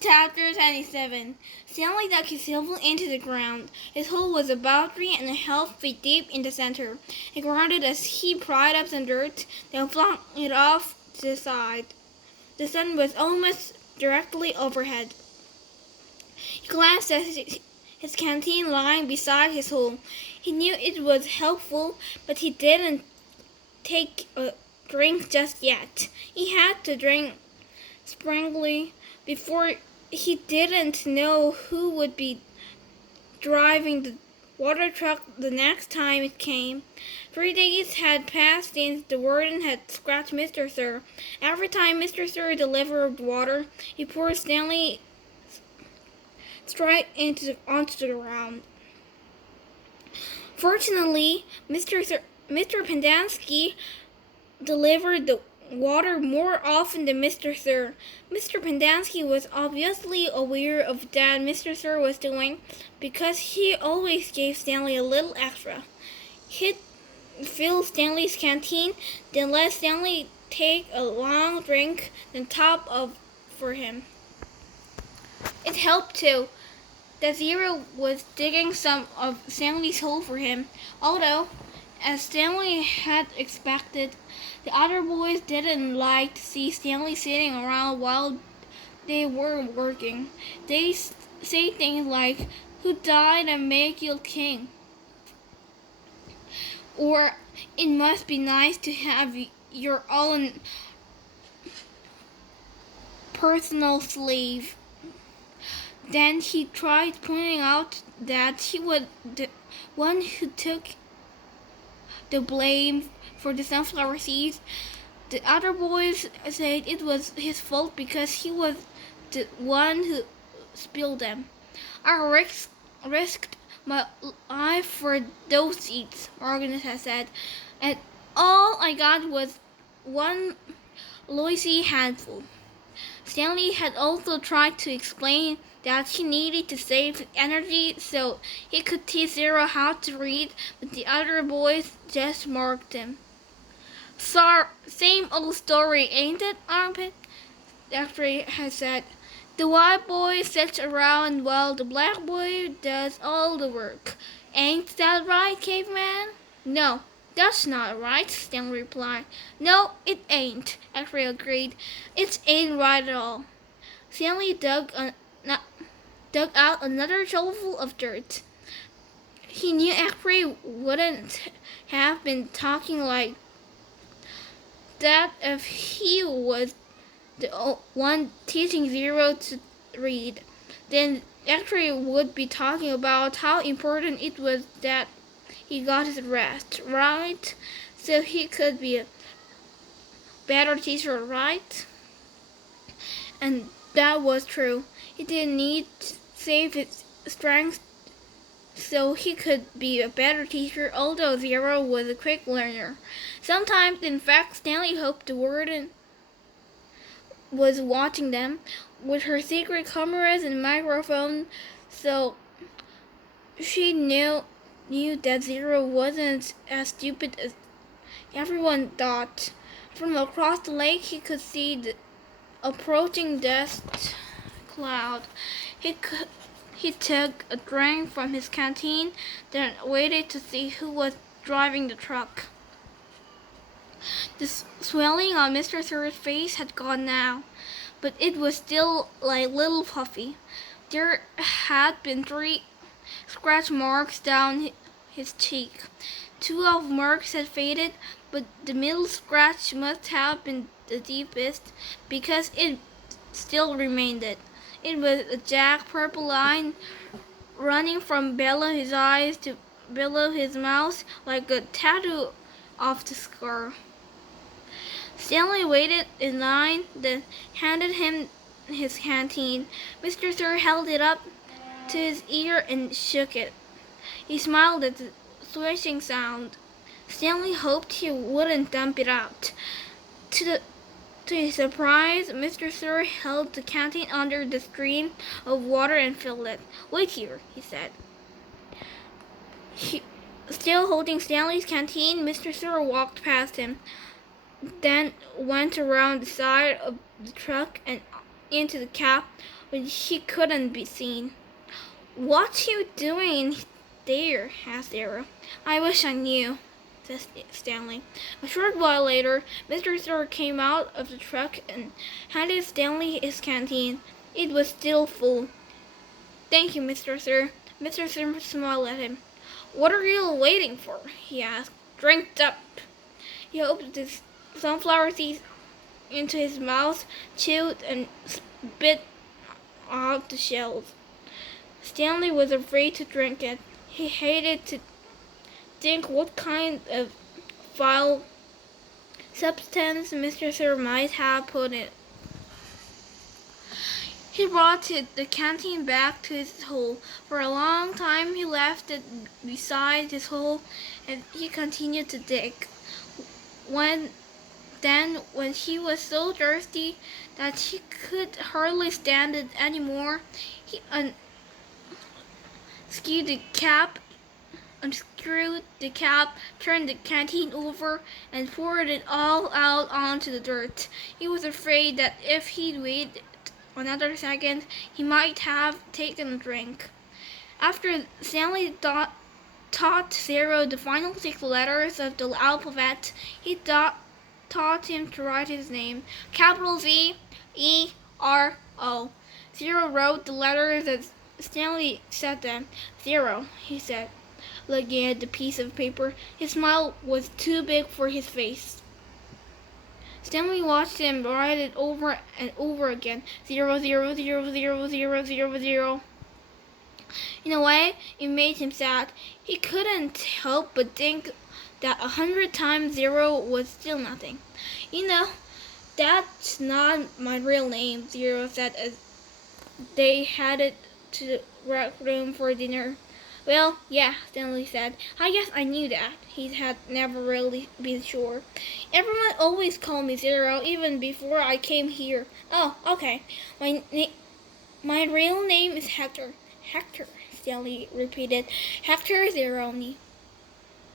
Chapter 27. Stanley dug his shovel into the ground. His hole was about 3.5 feet deep in the center. He grounded as he pried up some dirt, then flung it off to the side. The sun was almost directly overhead. He glanced at his canteen lying beside his hole. He knew it was helpful, but he didn't take a drink just yet. He had to drink sprangly before he didn't know who would be driving the water truck the next time it came. 3 days had passed since the warden had scratched Mr. Sir. Every time Mr. Sir delivered water, he poured Stanley straight onto the ground. Fortunately, Mr. Pendanski delivered the water more often than Mr. Sir. Mr. Pendanski was obviously aware of that Mr. Sir was doing, because he always gave Stanley a little extra. He'd fill Stanley's canteen, then let Stanley take a long drink, then top up for him. It helped too that Zero was digging some of Stanley's hole for him, although, as Stanley had expected, the other boys didn't like to see Stanley sitting around while they were working. They say things like, "Who died and make you king?" Or, "It must be nice to have your own personal slave." Then he tried pointing out that he was the one who took the blame for the sunflower seeds. The other boys said it was his fault because he was the one who spilled them. "I risked my life for those seeds," Morgan had said, "and all I got was one lousy handful." Stanley had also tried to explain that he needed to save energy so he could teach Zero how to read, but the other boys just mocked him. "Same old story, ain't it, Armpit?" Dr. had said. "The white boy sits around while the black boy does all the work. Ain't that right, caveman?" "No, that's not right," Stanley replied. "No, it ain't," X-Ray agreed. "It ain't right at all." Stanley dug out another shovelful of dirt. He knew X-Ray wouldn't have been talking like that if he was the one teaching Zero to read. Then X-Ray would be talking about how important it was that he got his rest, right? So he could be a better teacher, right? And that was true. He didn't need to save his strength so he could be a better teacher, although Zero was a quick learner. Sometimes, in fact, Stanley hoped the warden was watching them with her secret cameras and microphone, so she knew that Zero wasn't as stupid as everyone thought. From across the lake, he could see the approaching dust cloud. He took a drink from his canteen, then waited to see who was driving the truck. The swelling on Mr. Sir's face had gone now, but it was still like little puffy. There had been 3 scratch marks down his cheek. 2 of the marks had faded, but the middle scratch must have been the deepest, because it still remained. It was a jagged purple line running from below his eyes to below his mouth, like a tattoo of the scar. Stanley waited in line, then handed him his canteen. Mr. Sir held it up to his ear and shook it. He smiled at the swishing sound. Stanley hoped he wouldn't dump it out. To his surprise, Mr. Sir held the canteen under the stream of water and filled it. "Wait here," he said. Still holding Stanley's canteen, Mr. Sir walked past him, then went around the side of the truck and into the cap when he couldn't be seen. "What you doing there?" asked Zero. "I wish I knew," said Stanley. A short while later, Mr. Sir came out of the truck and handed Stanley his canteen. It was still full. "Thank you, Mr. Sir." Mr. Sir smiled at him. "What are you waiting for?" he asked. "Drink up." He opened his sunflower seeds into his mouth, chewed, and spit out the shells. Stanley was afraid to drink it. He hated to think what kind of foul substance Mr. Sir might have put in. He brought the canteen back to his hole. For a long time he left it beside his hole, and he continued to dig. When he was so thirsty that he could hardly stand it anymore, he unscrewed the cap, turned the canteen over, and poured it all out onto the dirt. He was afraid that if he'd waited another second, he might have taken a drink. After Stanley taught Zero the final 6 letters of the alphabet, he taught him to write his name. Capital Z-E-R-O. Zero wrote the letters as Stanley said them. "Zero," he said, looking at the piece of paper. His smile was too big for his face. Stanley watched him write it over and over again. 0, 0, 0, 0, 0, 0, 0. In a way, it made him sad. He couldn't help but think that 100 times 0 was still nothing. "You know, that's not my real name," Zero said as they headed to the rec room for dinner. "Well, yeah," Stanley said. "I guess I knew that." He had never really been sure. "Everyone always called me Zero, even before I came here." "Oh, okay. My real name is Hector." "Hector," Stanley repeated. "Hector Zeroni."